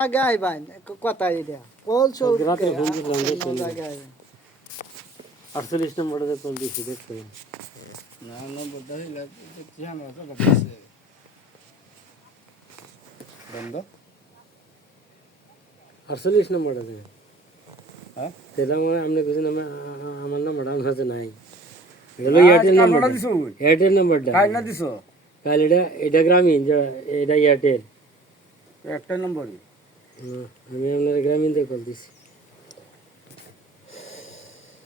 জায়গায় আইবেন কথা এটা কল রাতে ফোন অন্য দিলাম দেখছেন জায়গায় আইবেন 48 নম্বরে কল দিছি দেখছেন না নম্বরটা হইলে দেখছি আমরা তো বলছে বন্ধ 48 নম্বরে আছে হ্যাঁ সেটা মানে আপনি কিছু নামে আমার নাম্বারটা আমার কাছে নাই হলো এয়ারটেল নাম্বারটা দিছো এয়ারটেল নাম্বারটা কাই না দিছো তাহলে এটা গ্রামীণ এটা এয়ারটেল একটা নম্বর আমি আপনার গ্রামীণ থেকে কল দিছি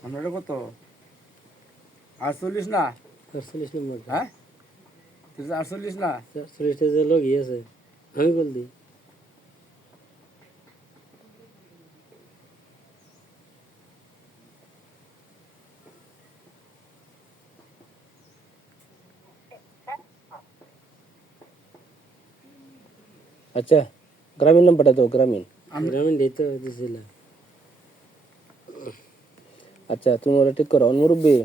আপনারা কত 48 না 48 নম্বরটা হ্যাঁ 48 না 48 যে লোক আছে আমি বল দিই আচ্ছা গ্রামীণ নাম্বারটা দাও গ্রামীণ গ্রামীণ দিতে দিছিল আচ্ছা তুমি ওরা ঠিক করো মুরব্বী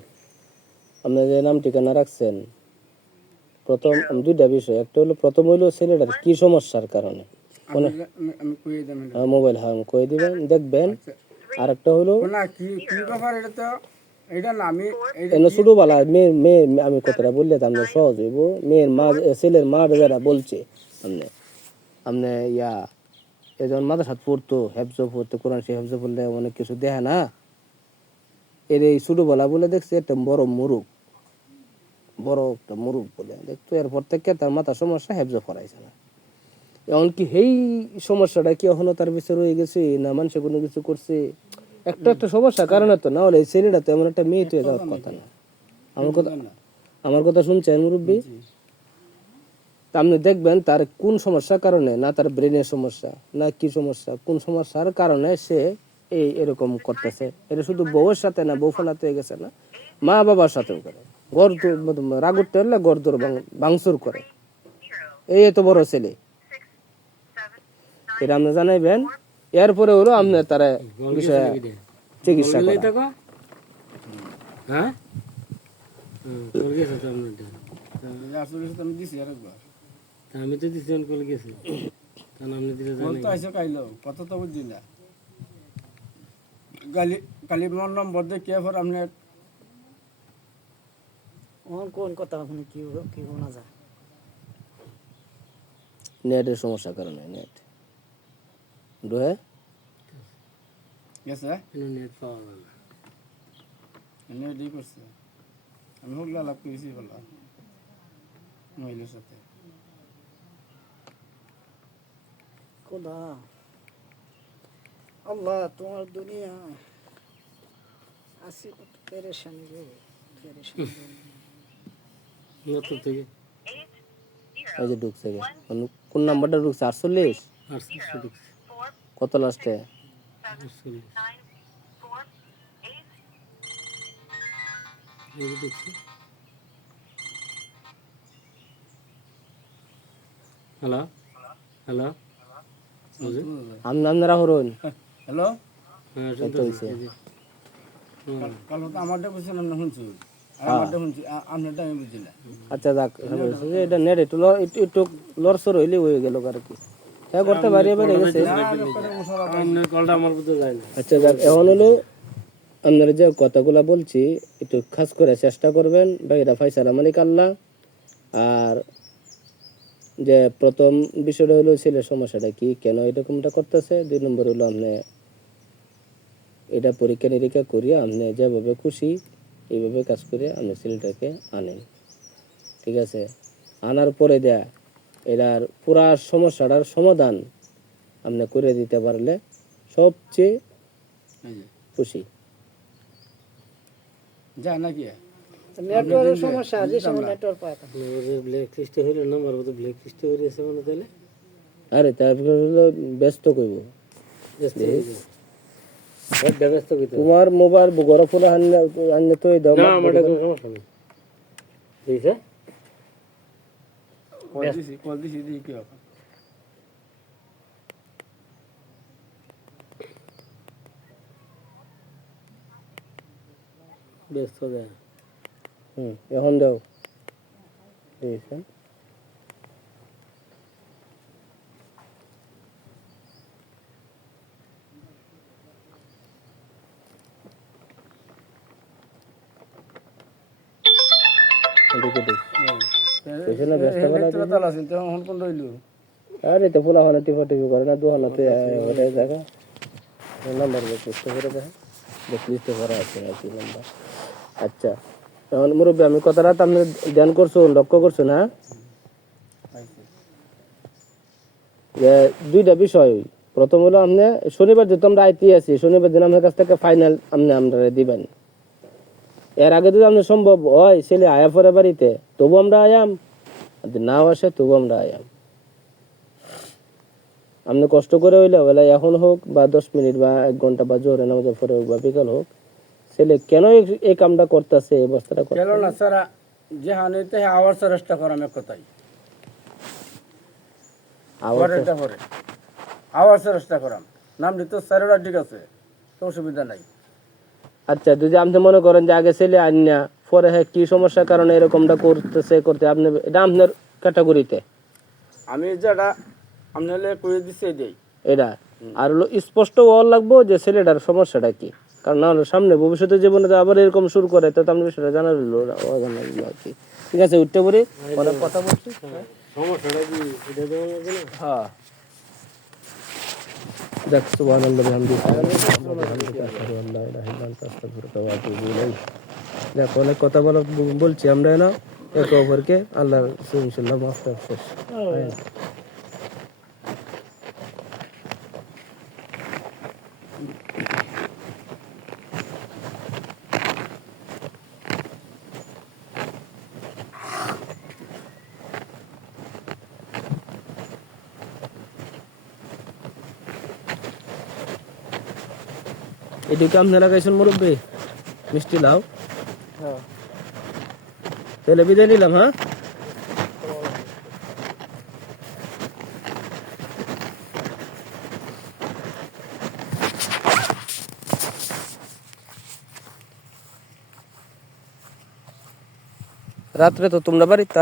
আপনি যে নাম ঠিকানা রাখছেন প্রথম দুইটা বিষয় একটা হলো প্রথম হইলো ছেলেটার কি সমস্যার কারণে আমি কইয়ে দেন মোবাইল কয়ে দিবেন দেখবেন আর একটা হলো না কি কি ব্যাপার এটা তো এটা না আমি এনে ছোটবেলা মেয়ে মেয়ে আমি কথাটা বললে তো আপনার সহজ হইব মেয়ের মা ছেলের মা যারা বলছে আপনি আপনি ইয়া এজন মাদ্রাসাত পড়তো হেফজ পড়তো কোরআন শরীফ হেফজ পড়লে অনেক কিছু দেখে না এর এই ছোটবেলা বলে দেখছে একটা বড় মুরুখ বড় একটা মুরুখ বলে দেখতো এরপর থেকে তার মাথার সমস্যা হেফজ পড়াইছে না এমনকি এই সমস্যাটা কি এখনো তার ভিতরে রয়ে গেছে না মানুষে কোনো কিছু করছে একটা একটা সমস্যার কারণে তো না হলে এই ছেলেটা তো এমন একটা মেয়ে তো যাওয়ার কথা না আমার কথা শুনছেন মুরব্বী তা আপনি দেখবেন তার কোন সমস্যার কারণে না তার ব্রেনের সমস্যা না কি সমস্যা কোন সমস্যার কারণে সে এই এরকম করতেছে এটা শুধু বউয়ের সাথে না বউ ফেলাতে হয়ে গেছে না মা বাবার সাথেও করে গড় রাগ উঠতে হলে গড় দৌড় ভাঙচুর করে এই এত বড় ছেলে এটা আপনি জানাইবেন এরপরে হলো আপনি তারা বিষয়ে চিকিৎসা করা হ্যাঁ কল গেছে তো আপনার 48 আমি দিছি আরেকবার আমি তো দিছি কল গেছে কারণ আপনি দিলে কল তো আইসো কাইলো কত তো বুঝি না গালি কালি মোর নম্বর দিয়ে কে ফর আপনি কোন কথা আপনি কি কি শোনা যায় নেটের সমস্যার কারণে নেট ডোহে গেছে নেট পাওয়া গেল এনে ডি করছে আমি হগলা লাভ করেছি বলা মহিলার সাথে খোদা আল্লাহ তোমার দুনিয়া আসি কত পেরেশানি রে পেরেশানি নতুন থেকে ওই যে ঢুকছে গে কোন নাম্বারটা ঢুকছে 48 48 ঢুকছে কত লাস্টে 48 এই যে ঢুকছে হ্যালো হ্যালো আপনারা হরুন হ্যালো হ্যাঁ কত হইছে কাল তো আমারটা বুঝছেন না শুনছি আর আমারটা শুনছি আপনারটা আমি বুঝি না আচ্ছা যাক এটা নেট একটু লড়সড় হইলে হয়ে গেল আর কি হ্যাঁ করতে পারি এবার গেছে কলটা আমার বুঝতে যায় না আচ্ছা যাক এখন হলো আপনারা যে কথাগুলা বলছি একটু খাস করে চেষ্টা করবেন বা এটা ফাইসালা মালিক আল্লাহ আর যে প্রথম বিষয়টা হলো ছেলের সমস্যাটা কি কেন এরকমটা করতেছে 2 নম্বর হলো আপনি এটা পরীক্ষা নিরীক্ষা করিয়া আপনি যেভাবে খুশি এইভাবে কাজ করে আপনি ছেলেটাকে আনেন ঠিক আছে আনার পরে দেয়া এটার পুরা সমস্যাটার সমাধান আপনি করে দিতে পারলে সবচেয়ে খুশি যা নাকি নেটওয়ার্কের সমস্যা যে সময় নেটওয়ার্ক পায় না ব্ল্যাক লিস্টে হইলো নাম্বার বোধ ব্ল্যাক লিস্টে হয়ে গেছে মানে তাহলে আরে তারপরে হলো ব্যস্ত কইব ব্যস্ত কইতে তোমার মোবাইল গরম ফোনে আনলে তো এই দাও না আমার কোনো সমস্যা নেই ঠিক আছে কল দিছি দি কি হবে ব্যস্ত দেয় এখন দাও ঠিক আছে দেখে দেখ কইছে না ব্যস্ত বলা তো তাল আছে তো হন কোন রইলো আরে তো ফুলা হলে টিপি করে না দোহানাতে ওটা জায়গা নাম্বার বুঝতে করে দেখেন দেখলিস তো ভরা আছে আর কি নাম্বার আচ্ছা এখন মুরব্বী আমি কথাটা তো আপনি ধ্যান করছো লক্ষ্য করছো না যে দুইটা বিষয় প্রথম হলো আপনি শনিবার যেহেতু আমরা আইতে আছি শনিবার দিন আপনার কাছ থেকে ফাইনাল আপনি আমরা দিবেন এর আগে যদি আপনার সম্ভব হয় ছেলে আয়া পরে বাড়িতে তবু আমরা আয়াম যদি নাও আসে তবু আমরা আয়াম আপনি কষ্ট করে হইলে বেলা এখন হোক বা 10 মিনিট বা 1 ঘন্টা বা জোরে নামাজের পরে হোক বা বিকাল হোক ছেলে কেন এই কামটা করতেছে এই অবস্থাটা করতে কেন না স্যার যে হানিতে আওয়ার চেষ্টা করাম এক কথাই পরেরটা পরে আওয়ার চেষ্টা করাম নাম দিতে স্যারেরা ঠিক আছে তো অসুবিধা নাই আচ্ছা যদি আপনি মনে করেন যে আগে ছেলে আইন না পরে হ্যাঁ কি সমস্যার কারণে এরকমটা করতে আপনি এটা আপনার ক্যাটাগরিতে আমি যেটা আপনি হলে কয়ে দিচ্ছি এটাই এটা আর হলো স্পষ্ট হওয়ার লাগবো যে ছেলেটার সমস্যাটা কি কারণ না হলে সামনে ভবিষ্যতে জীবনে তো আবার এরকম শুরু করে তো আপনি বিষয়টা জানা রইল আর কি ঠিক আছে উঠতে পারি অনেক কথা বলছি সমস্যাটা কি এটা দেওয়া লাগবে না হ্যাঁ দেখ সুবহানাল্লাহ বিহামদিহি দেখ অনেক কথা বলছি আমরা না একে অপরকে আল্লাহর ইনশাআল্লাহ মাফ করছে এদিকে আপনারা গাইছেন মুরব্বী মিষ্টি লাও তাহলে বিদায় নিলাম হ্যাঁ রাত্রে তো তোমরা বাড়িতে